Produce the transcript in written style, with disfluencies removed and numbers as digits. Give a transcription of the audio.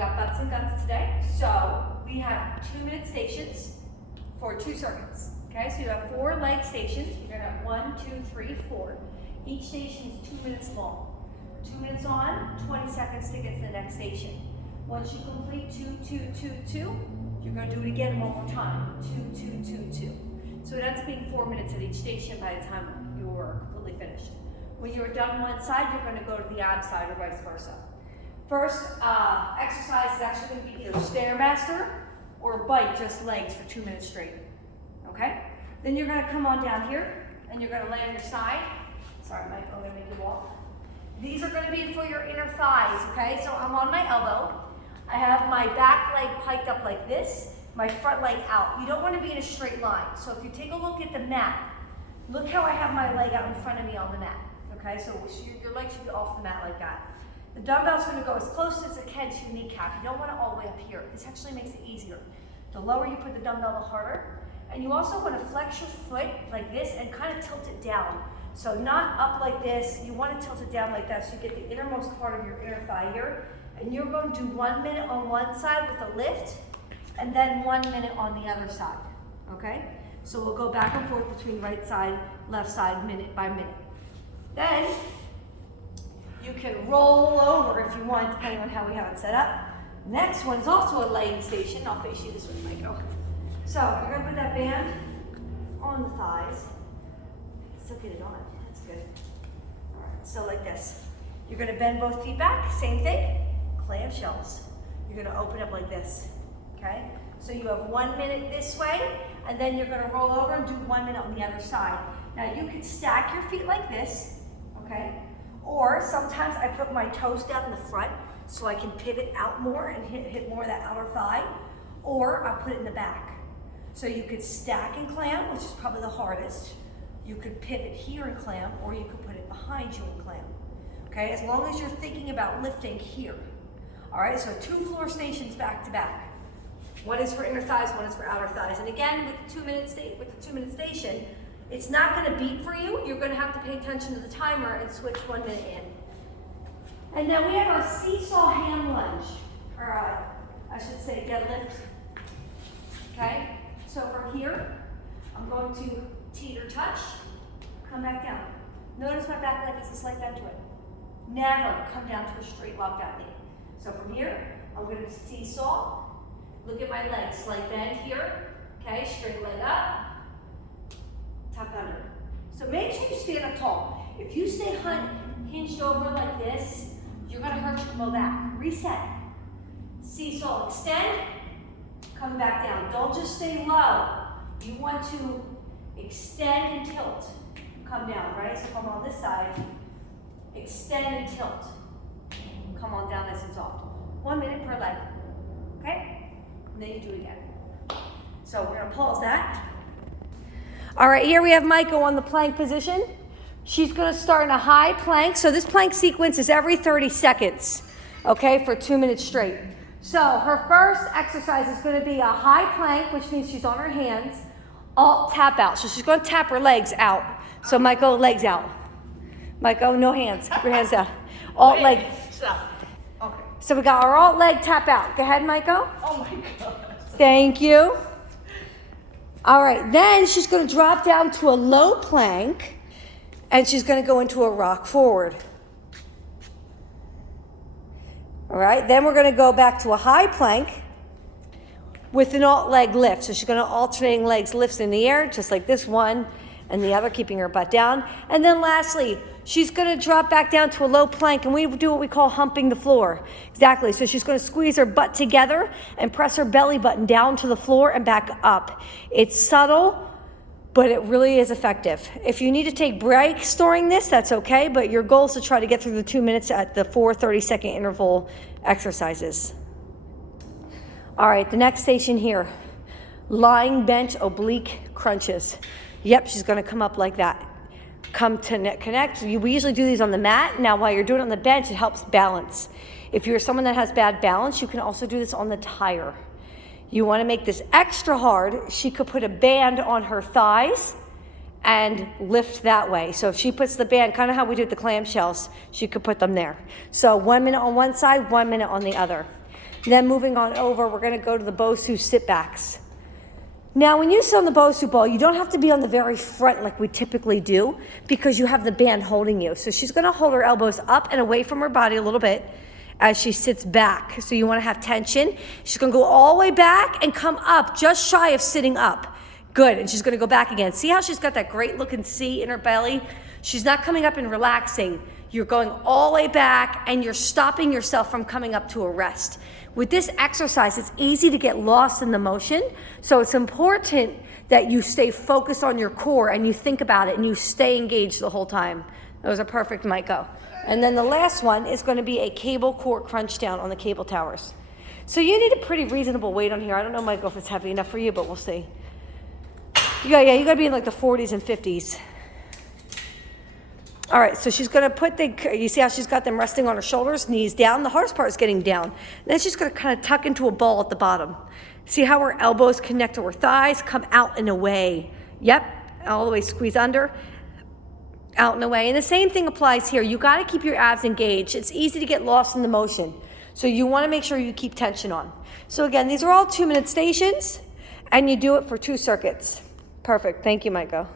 got butts and guts today. So we have 2-minute stations for 2 circuits. Okay, so you have 4 leg stations. You're gonna have 1, 2, 3, 4. Each station is 2 minutes long. 2 minutes on, 20 seconds to get to the next station. Once you complete 2, 2, 2, 2, you're gonna do it again one more time. 2, 2, 2, 2. So it ends up being 4 minutes at each station by the time you're completely finished. When you're done one side, you're gonna go to the ab side or vice versa. First exercise is actually gonna be either Stairmaster or bike, just legs for 2 minutes straight. Okay? Then you're gonna come on down here and you're gonna lay on your side. Sorry, Mike, I'm gonna make you walk. These are gonna be for your inner thighs, okay? So I'm on my elbow. I have my back leg piked up like this, my front leg out. You don't wanna be in a straight line. So if you take a look at the mat, look how I have my leg out in front of me on the mat, okay? So your leg should be off the mat like that. The dumbbell's gonna go as close as it can to your kneecap. You don't want it all the way up here. This actually makes it easier. The lower you put the dumbbell, the harder. And you also wanna flex your foot like this and kind of tilt it down. So not up like this, you wanna tilt it down like that so you get the innermost part of your inner thigh here. And you're going to do 1 minute on one side with a lift, and then 1 minute on the other side, okay? So we'll go back and forth between right side, left side, minute by minute. Then, you can roll over if you want, depending on how we have it set up. Next one is also a laying station. I'll face you this way, Michael. So you're gonna put that band on the thighs. Still get it on, that's good. All right, so like this. You're gonna bend both feet back, same thing, clamshells. You're gonna open up like this, okay? So you have 1 minute this way, and then you're gonna roll over and do 1 minute on the other side. Now you can stack your feet like this, okay? Or sometimes I put my toes down in the front so I can pivot out more and hit more of that outer thigh, or I put it in the back. So you could stack and clam, which is probably the hardest. You could pivot here and clam, or you could put it behind you and clam. Okay, as long as you're thinking about lifting here. All right, so 2 floor stations back to back. One is for inner thighs, one is for outer thighs. And again, with the 2 minute station, it's not gonna beat for you. You're gonna have to pay attention to the timer and switch 1 minute in. And then we have our seesaw hand lunge, or I should say deadlift. Okay, so from here, I'm going to teeter touch, come back down. Notice my back leg is a slight bend to it. Never come down to a straight locked out knee. So from here, I'm going to seesaw. Look at my legs, slight bend here. Okay, straight leg up, tuck under. So make sure you stand up tall. If you stay hinged over like this, you're going to hurt your low back. Reset. Seesaw, extend, come back down. Don't just stay low. You want to extend and tilt. Come down, right? So come on this side. Extend and tilt. Come on down nice and soft. 1 minute per leg. Okay? And then you do it again. So we're gonna pause that. All right, here we have Maiko on the plank position. She's gonna start in a high plank. So this plank sequence is every 30 seconds, okay, for 2 minutes straight. So her first exercise is gonna be a high plank, which means she's on her hands, alt tap out. So she's gonna tap her legs out. So Maiko, legs out. Maiko, no hands, keep your hands down. Alt leg. Stop. Okay. So we got our alt leg tap out. Go ahead, Maiko. Oh my God. Thank you. All right, then she's gonna drop down to a low plank and she's gonna go into a rock forward. All right, then we're gonna go back to a high plank with an alt leg lift. So she's gonna alternating legs lifts in the air, just like this one and the other, keeping her butt down. And then lastly, she's gonna drop back down to a low plank and we do what we call humping the floor. Exactly, so she's gonna squeeze her butt together and press her belly button down to the floor and back up. It's subtle, but it really is effective. If you need to take breaks during this, that's okay, but your goal is to try to get through the 2 minutes at the 4 30-second interval exercises. All right, the next station here, lying bench oblique crunches. Yep, she's gonna come up like that. Come to connect. We usually do these on the mat. Now, while you're doing it on the bench, it helps balance. If you're someone that has bad balance, you can also do this on the tire. You wanna make this extra hard. She could put a band on her thighs and lift that way. So if she puts the band, kind of how we do with the clamshells, she could put them there. So 1 minute on one side, 1 minute on the other. Then moving on over, we're gonna go to the Bosu sit backs. Now, when you sit on the Bosu ball, you don't have to be on the very front like we typically do because you have the band holding you. So she's gonna hold her elbows up and away from her body a little bit as she sits back. So you wanna have tension. She's gonna go all the way back and come up just shy of sitting up. Good, and she's gonna go back again. See how she's got that great looking C in her belly? She's not coming up and relaxing. You're going all the way back and you're stopping yourself from coming up to a rest. With this exercise, it's easy to get lost in the motion. So it's important that you stay focused on your core and you think about it and you stay engaged the whole time. That was a perfect Maiko. And then the last one is gonna be a cable core crunch down on the cable towers. So you need a pretty reasonable weight on here. I don't know, Maiko, if it's heavy enough for you, but we'll see. You gotta be in like the 40s and 50s. All right, so she's gonna put you see how she's got them resting on her shoulders, knees down. The hardest part is getting down. And then she's gonna kind of tuck into a ball at the bottom. See how her elbows connect to her thighs, come out and away. Yep, all the way, squeeze under, out and away. And the same thing applies here. You gotta keep your abs engaged. It's easy to get lost in the motion. So you wanna make sure you keep tension on. So again, these are all 2-minute stations and you do it for 2 circuits. Perfect, thank you, Maiko.